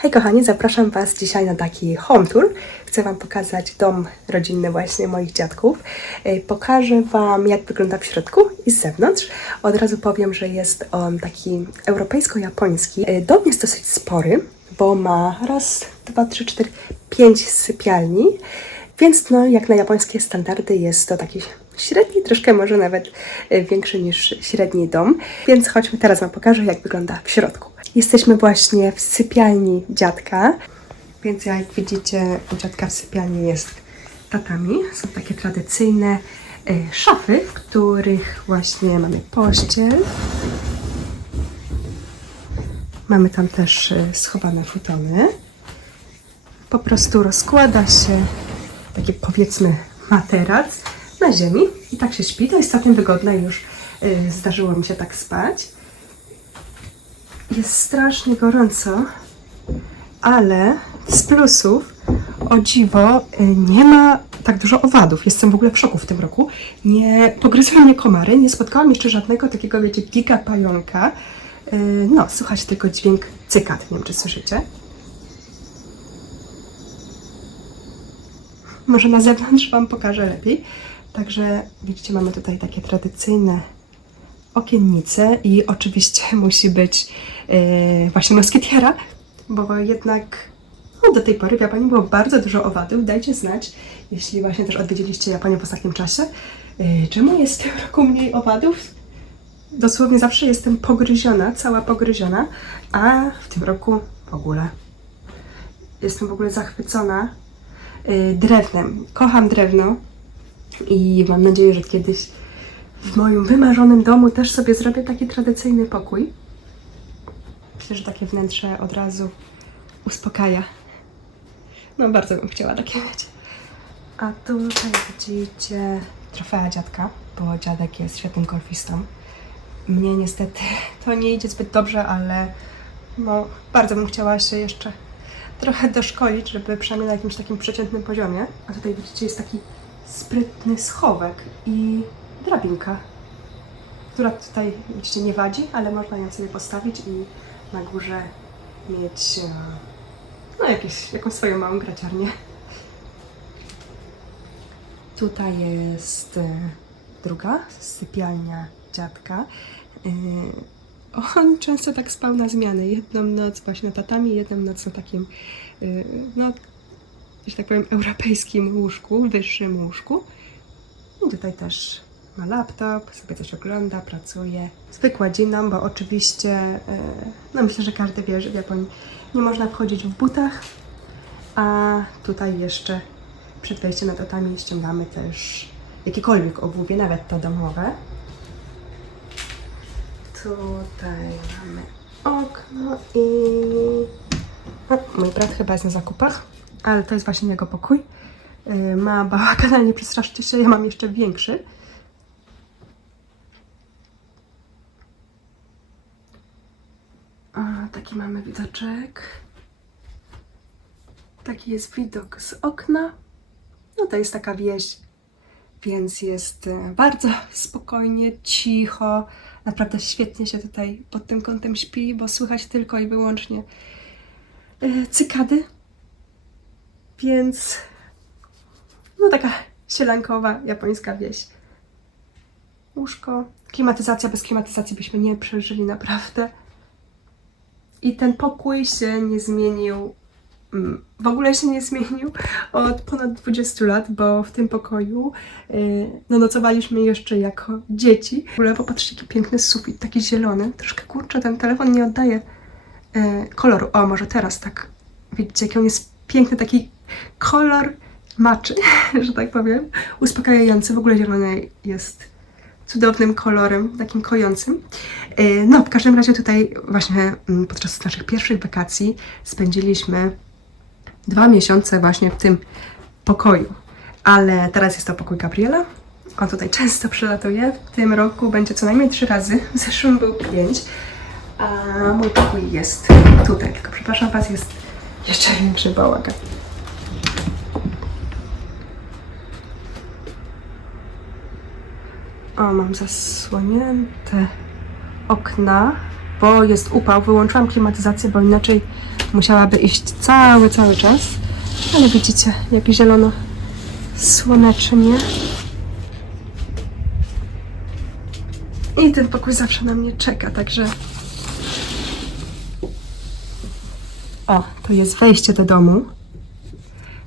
Hej kochani, zapraszam Was dzisiaj na taki home tour. Chcę Wam pokazać dom rodzinny właśnie moich dziadków. E, Pokażę Wam jak wygląda w środku i z zewnątrz. Od razu powiem, że jest on taki europejsko-japoński. E, Dom jest dosyć spory, bo ma raz, dwa, trzy, cztery, pięć sypialni. Więc no, jak na japońskie standardy jest to taki średni, troszkę może nawet e, większy niż średni dom. Więc chodźmy, teraz Wam pokażę, jak wygląda w środku. Jesteśmy właśnie w sypialni dziadka, więc jak widzicie, u dziadka w sypialni jest tatami. Są takie tradycyjne e, szafy, w których właśnie mamy pościel. Mamy tam też e, schowane futony po prostu rozkłada się taki powiedzmy materac na ziemi i tak się śpi. To jest całkiem wygodne już y, zdarzyło mi się tak spać. Jest strasznie gorąco, ale z plusów o dziwo y, nie ma tak dużo owadów. Jestem w ogóle w szoku w tym roku. Nie pogryzły mnie komary, nie spotkałam jeszcze żadnego takiego, wiecie, giga pająka. Y, no, słuchać tylko dźwięk cykad, nie wiem czy słyszycie. Może na zewnątrz Wam pokażę lepiej. Także widzicie, mamy tutaj takie tradycyjne okiennice i oczywiście musi być yy, właśnie moskietiera, bo jednak no, do tej pory w Japonii było bardzo dużo owadów. Dajcie znać, jeśli właśnie też odwiedziliście Japonię w ostatnim czasie, yy, czemu jest w tym roku mniej owadów? Dosłownie zawsze jestem pogryziona, cała pogryziona, a w tym roku w ogóle. Jestem w ogóle zachwycona y, drewnem. Kocham drewno i mam nadzieję, że kiedyś w moim wymarzonym domu też sobie zrobię taki tradycyjny pokój. Myślę, że takie wnętrze od razu uspokaja. No, bardzo bym chciała takie mieć. A tutaj widzicie trofea dziadka, bo dziadek jest świetnym golfistą. Mnie niestety to nie idzie zbyt dobrze, ale no, bardzo bym chciała się jeszcze trochę doszkolić, żeby przynajmniej na jakimś takim przeciętnym poziomie. A tutaj widzicie, jest taki sprytny schowek i drabinka, która tutaj widzicie nie wadzi, ale można ją sobie postawić i na górze mieć e, no jakieś, jakąś swoją małą graciarnię. Tutaj jest e, druga sypialnia dziadka. E, on często tak spał na zmiany. Jedną noc właśnie na tatami, jedną noc na takim, no, że tak powiem, europejskim łóżku, wyższym łóżku. I tutaj też ma laptop, sobie coś ogląda, pracuje. Zwykła dziną, bo oczywiście, y, no myślę, że każdy wie, że w Japonii nie można wchodzić w butach, a tutaj jeszcze przed wejściem na tatami ściągamy też jakiekolwiek obuwie, nawet to domowe. Tutaj mamy okno i... O, mój brat chyba jest na zakupach, ale to jest właśnie jego pokój. Yy, ma bałagan, ale nie przestraszcie się, ja mam jeszcze większy. A, taki mamy widoczek. Taki jest widok z okna. No to jest taka wieś, więc jest e, bardzo spokojnie, cicho. Naprawdę świetnie się tutaj pod tym kątem śpi, bo słychać tylko i wyłącznie e, cykady. Więc no taka sielankowa japońska wieś. Łóżko, klimatyzacja, bez klimatyzacji byśmy nie przeżyli naprawdę. I ten pokój się nie zmienił mm, w ogóle się nie zmienił od ponad 20 lat, bo w tym pokoju yy, no, nocowaliśmy jeszcze jako dzieci. W ogóle popatrzcie, jaki piękny sufit, taki zielony. Troszkę kurczę, ten telefon nie oddaje yy, koloru. O, może teraz tak. Widzicie, jaki on jest piękny, taki kolor maczy, że tak powiem. Uspokajający. W ogóle zielony jest cudownym kolorem, takim kojącym. Yy, No, w każdym razie tutaj właśnie mm, podczas naszych pierwszych wakacji spędziliśmy dwa miesiące właśnie w tym pokoju. Ale teraz jest to pokój Gabriela. On tutaj często przylatuje. W tym roku będzie co najmniej trzy razy. W zeszłym był pięć. A mój pokój jest tutaj. Tylko przepraszam Was, jest jeszcze większy bałagan. O, mam zasłonięte okna, bo jest upał. Wyłączyłam klimatyzację, bo inaczej musiałaby iść cały, cały czas. Ale widzicie, jak zielono słonecznie. I ten pokój zawsze na mnie czeka, także... O, to jest wejście do domu.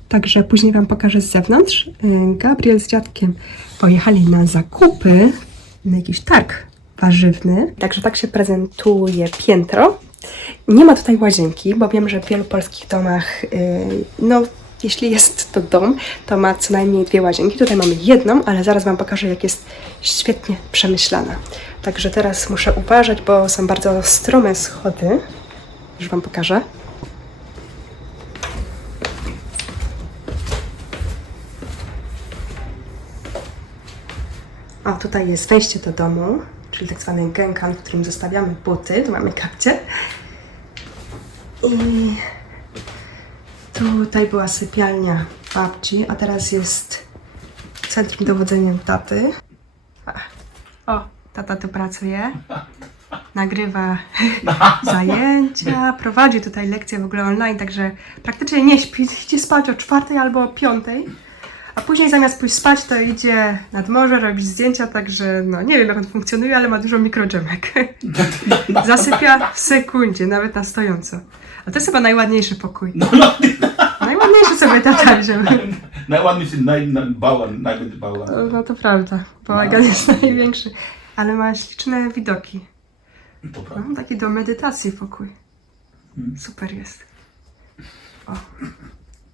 Także później Wam pokażę z zewnątrz. Y, Gabriel z dziadkiem pojechali na zakupy, na jakiś targ warzywny. Także tak się prezentuje piętro. Nie ma tutaj łazienki, bo wiem, że w wielu polskich domach, y, no jeśli jest to dom, to ma co najmniej dwie łazienki. Tutaj mamy jedną, ale zaraz Wam pokażę, jak jest świetnie przemyślana. Także teraz muszę uważać, bo są bardzo strome schody. Już Wam pokażę. O, tutaj jest wejście do domu, czyli tak zwany genkan, w którym zostawiamy buty. Tu mamy kapcie. I tutaj była sypialnia babci, a teraz jest centrum dowodzenia taty. O, tata tu pracuje. Nagrywa zajęcia, prowadzi tutaj lekcje w ogóle online, także praktycznie nie śpi, idzie spać o czwartej albo o piątej. A później zamiast pójść spać, to idzie nad morze robić zdjęcia, także no nie wiem jak on funkcjonuje, ale ma dużo mikrodżemek. Zasypia w sekundzie, nawet na stojąco. A to jest chyba najładniejszy pokój. No, no, Najładniejszy sobie tata wziął. najładniejszy, naj, naj, bałan, największy bałan. No, no to prawda, bałagan jest największy. Ale ma śliczne widoki. To prawda. No, taki do medytacji pokój. Super jest. O.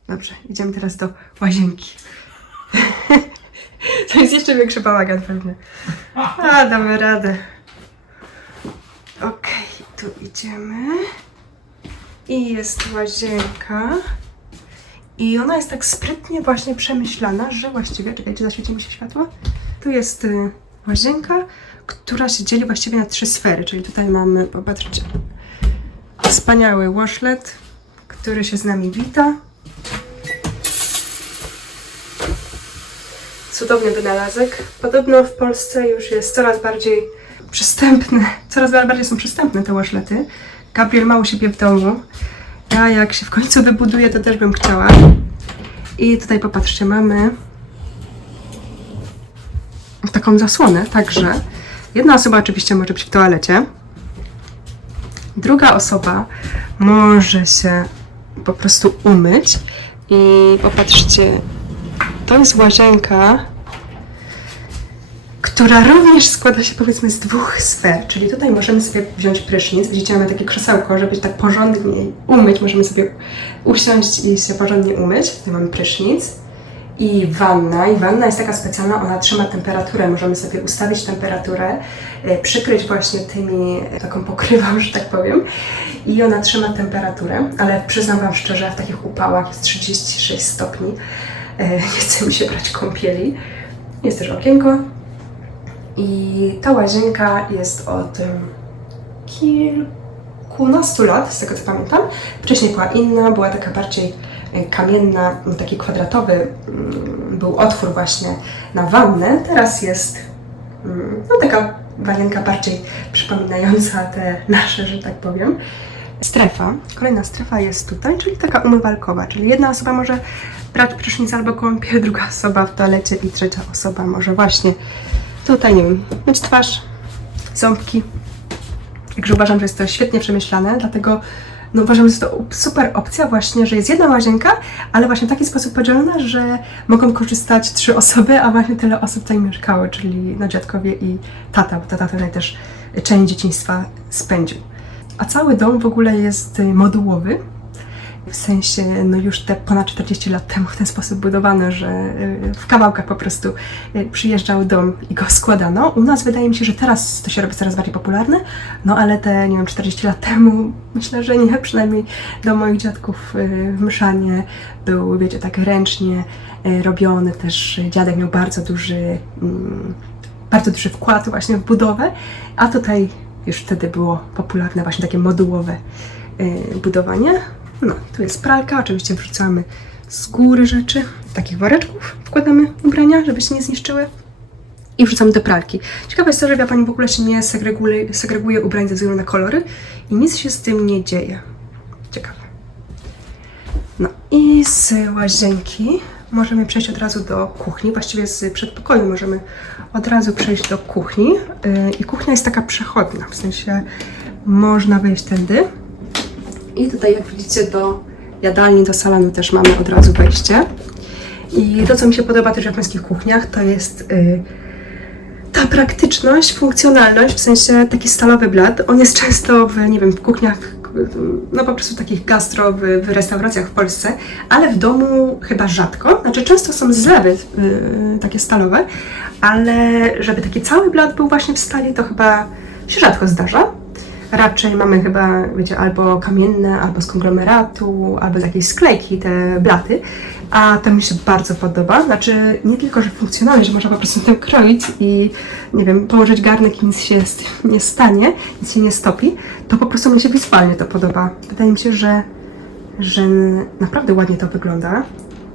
Dobrze, idziemy teraz do łazienki. To jest jeszcze większy bałagan pewnie. A, damy radę. Okej, tu idziemy. I jest łazienka. I ona jest tak sprytnie właśnie przemyślana, że właściwie, czekajcie, zaświeci mi się światło. Tu jest y, łazienka, która się dzieli właściwie na trzy sfery, czyli tutaj mamy, popatrzcie, wspaniały washlet, który się z nami wita. Cudowny wynalazek. Podobno w Polsce już jest coraz bardziej przystępny, coraz bardziej są przystępne te waszlety. Gabriel ma u siebie w domu. Ja jak się w końcu wybuduję, to też bym chciała. I tutaj popatrzcie, mamy taką zasłonę, także jedna osoba oczywiście może być w toalecie, druga osoba może się po prostu umyć i popatrzcie, to jest łazienka, która również składa się powiedzmy z dwóch sfer, czyli tutaj możemy sobie wziąć prysznic, widzicie, mamy takie krzesełko, żeby się tak porządnie umyć, możemy sobie usiąść i się porządnie umyć, tutaj mamy prysznic i wanna, i wanna jest taka specjalna, ona trzyma temperaturę, możemy sobie ustawić temperaturę, e, przykryć właśnie tymi, e, taką pokrywą, że tak powiem. I ona trzyma temperaturę, ale przyznam Wam szczerze, w takich upałach jest 36 stopni, nie chce mi się brać kąpieli, jest też okienko, i ta łazienka jest od kilkunastu lat, z tego co pamiętam. Wcześniej była inna, była taka bardziej e, kamienna, taki kwadratowy mm, był otwór właśnie na wannę. Teraz jest mm, no, taka wanienka bardziej przypominająca te nasze, że tak powiem. Strefa, kolejna strefa jest tutaj, czyli taka umywalkowa, czyli jedna osoba może brać prysznic albo kąpiel, druga osoba w toalecie i trzecia osoba może właśnie tutaj, nie wiem, myć twarz, ząbki. Także uważam, że jest to świetnie przemyślane, dlatego no, uważam, że jest to super opcja właśnie, że jest jedna łazienka, ale właśnie w taki sposób podzielona, że mogą korzystać trzy osoby, a właśnie tyle osób tutaj mieszkało, czyli no, dziadkowie i tata, bo tata tutaj też część dzieciństwa spędził. A cały dom w ogóle jest y, modułowy, w sensie no już te ponad 40 lat temu w ten sposób budowano, że y, w kawałkach po prostu y, przyjeżdżał dom i go składano. U nas wydaje mi się, że teraz to się robi coraz bardziej popularne, no ale te, nie wiem, 40 lat temu myślę, że nie, przynajmniej do moich dziadków y, w Myszanie był, wiecie, tak ręcznie robiony też. Dziadek miał bardzo duży, mm, bardzo duży wkład właśnie w budowę, a tutaj już wtedy było popularne właśnie takie modułowe budowanie. No, tu jest pralka, oczywiście wrzucamy z góry rzeczy, takich woreczków wkładamy ubrania, żeby się nie zniszczyły i wrzucamy do pralki. Ciekawe jest to, że ja pani w ogóle się nie segreguje, segreguje ubrań ze względu na kolory i nic się z tym nie dzieje. Ciekawe. No i z łazienki możemy przejść od razu do kuchni, właściwie z przedpokoju możemy od razu przejść do kuchni. Yy, I kuchnia jest taka przechodnia, w sensie można wejść tędy. I tutaj, jak widzicie, do jadalni, do salonu też mamy od razu wejście. I to, co mi się podoba też w japońskich kuchniach, to jest yy, ta praktyczność, funkcjonalność, w sensie taki stalowy blat. On jest często w, nie wiem, w kuchniach, no po prostu takich gastro, w, w restauracjach w Polsce, ale w domu chyba rzadko. Znaczy, często są zlewy yy, takie stalowe, ale żeby taki cały blat był właśnie w stali, to chyba się rzadko zdarza. Raczej mamy chyba, wiecie, albo kamienne, albo z konglomeratu, albo z jakiejś sklejki te blaty. A to mi się bardzo podoba. Znaczy, nie tylko, że funkcjonalnie, że można po prostu tym kroić i, nie wiem, położyć garnek i nic się nie stanie, nic się nie stopi, to po prostu mi się wizualnie to podoba. Wydaje mi się, że, że naprawdę ładnie to wygląda.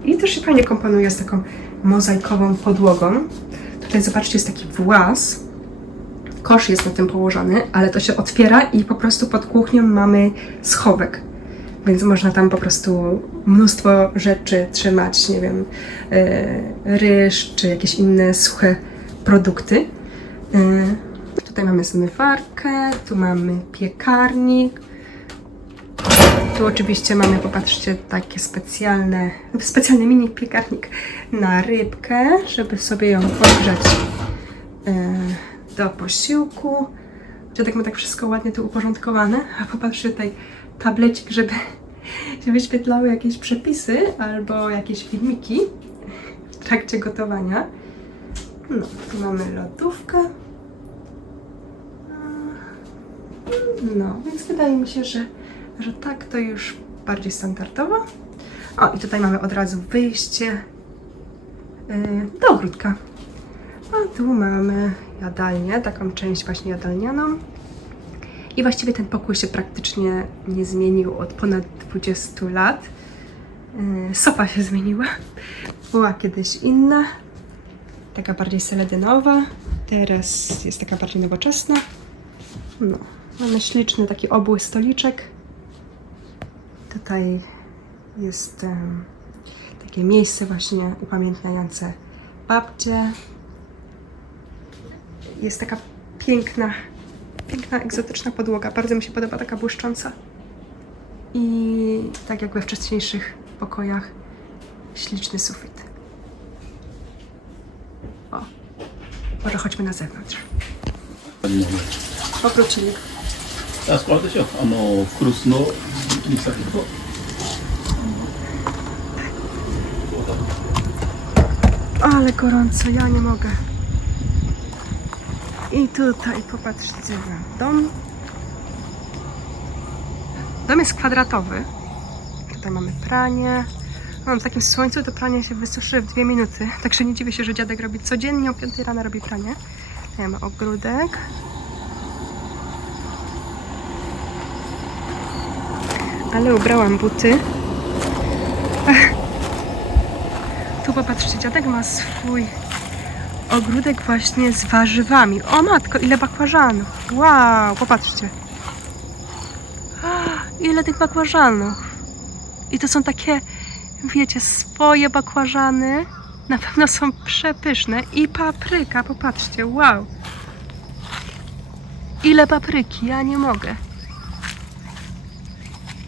I też się fajnie komponuje z taką mozaikową podłogą. Tutaj zobaczcie, jest taki włas, kosz jest na tym położony, ale to się otwiera i po prostu pod kuchnią mamy schowek. Więc można tam po prostu mnóstwo rzeczy trzymać, nie wiem, yy, ryż czy jakieś inne suche produkty. Yy, tutaj mamy zmywarkę, tu mamy piekarnik. Tu oczywiście mamy, popatrzcie, takie specjalne, specjalny mini piekarnik na rybkę, żeby sobie ją podgrzać yy, do posiłku. Dziadek ma tak wszystko ładnie tu uporządkowane, a popatrzcie tutaj tablecik, żeby się wyświetlały jakieś przepisy albo jakieś filmiki w trakcie gotowania. No, tu mamy lodówkę. No, więc wydaje mi się, że, że tak to już bardziej standardowo. O, i tutaj mamy od razu wyjście yy, do ogródka. A tu mamy jadalnię, taką część właśnie jadalnianą. I właściwie ten pokój się praktycznie nie zmienił od ponad 20 lat. Yy, Sofa się zmieniła. Była kiedyś inna, taka bardziej seledynowa. Teraz jest taka bardziej nowoczesna. No, mamy śliczny taki obły stoliczek. Tutaj jest em, takie miejsce właśnie upamiętniające babcie. Jest taka piękna, piękna, egzotyczna podłoga. Bardzo mi się podoba taka błyszcząca. I tak jak we wcześniejszych pokojach, śliczny sufit. O, może chodźmy na zewnątrz. Oprócznik. A składa się, ano, wkrusno, nie. Tak. Ale gorąco, ja nie mogę. I tutaj popatrzcie na dom. Dom jest kwadratowy. Tutaj mamy pranie. No, w takim słońcu to pranie się wysuszy w dwie minuty. Także nie dziwię się, że dziadek robi codziennie o 5 rano robi pranie. Tutaj mamy ogródek. Ale ubrałam buty. Tu popatrzcie, dziadek ma swój ogródek właśnie z warzywami. O matko, ile bakłażanów. Wow, popatrzcie. Ile tych bakłażanów. I to są takie, wiecie, swoje bakłażany. Na pewno są przepyszne. I papryka, popatrzcie, wow. Ile papryki, ja nie mogę.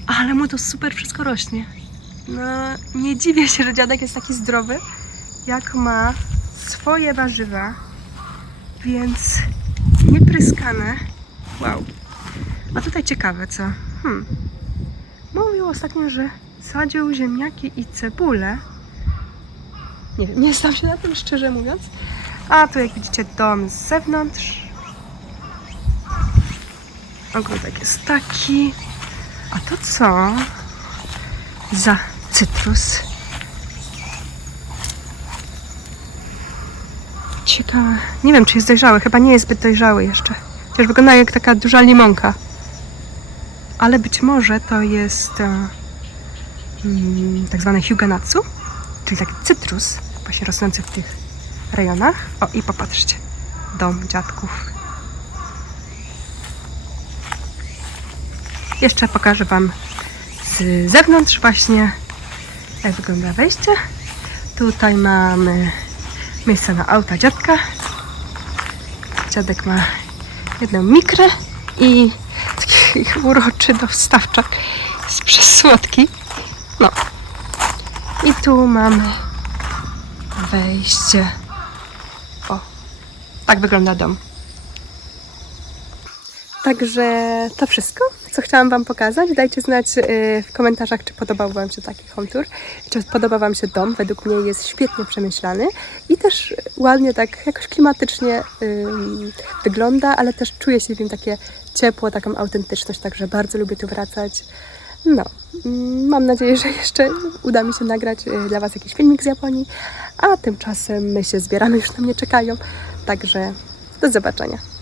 Ale mu to super wszystko rośnie. No, nie dziwię się, że dziadek jest taki zdrowy, jak ma swoje warzywa, więc niepryskane. Wow. A tutaj ciekawe co. Hmm. Mówił ostatnio, że sadził ziemniaki i cebulę. Nie wiem, nie znam się na tym, szczerze mówiąc. A tu jak widzicie dom z zewnątrz. Ogródek jest taki. A to co? Za cytrus. Ciekawe. Nie wiem, czy jest dojrzały. Chyba nie jest zbyt dojrzały jeszcze. Chociaż wygląda jak taka duża limonka. Ale być może to jest mm, tak zwany huganatsu, czyli taki cytrus, właśnie rosnący w tych rejonach. O, i popatrzcie. Dom dziadków. Jeszcze pokażę Wam z zewnątrz właśnie Tak wygląda wejście. Tutaj mamy miejsce na auta dziadka. Dziadek ma jedną mikrę i taki uroczy dostawczak z przesłodki. No. I tu mamy wejście. O, tak wygląda dom. Także to wszystko, co chciałam Wam pokazać. Dajcie znać y, w komentarzach, czy podobał Wam się taki home tour, czy podoba Wam się dom. Według mnie jest świetnie przemyślany i też ładnie, tak jakoś klimatycznie wygląda, ale też czuje się w nim takie ciepło, taką autentyczność, także bardzo lubię tu wracać. No, mm, mam nadzieję, że jeszcze uda mi się nagrać y, dla Was jakiś filmik z Japonii, a tymczasem my się zbieramy, już na mnie czekają, także do zobaczenia.